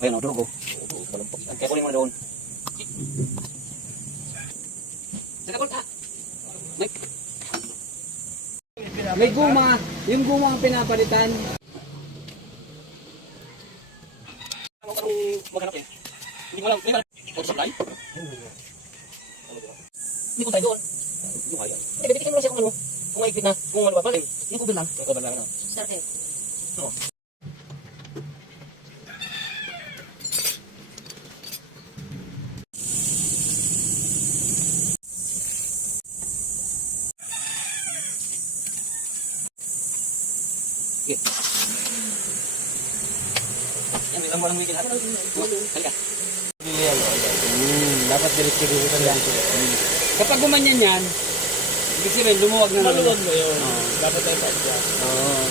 Ayan o, durog o. Kaya kunin mo na doon. May guma. Yung guma ang pinapalitan. Maghanap eh. Hindi mo lang, auto supply? Hindi ko tayo doon. Hindi kaya. Hindi, bitikin mo lang siya kung ano. Kung maigpit na, kung ano ba pa rin. Yung cover lang. Yung cover lang, ano. Start eh. Oo. Okay. Yan, may walang wigil. Halika. Dapat diretso-diretso lang. Kapag gumanyan yan, ibig sabihin lumuwag na naman. Maluwag mo yun. Dapat tayo tayo. Oo.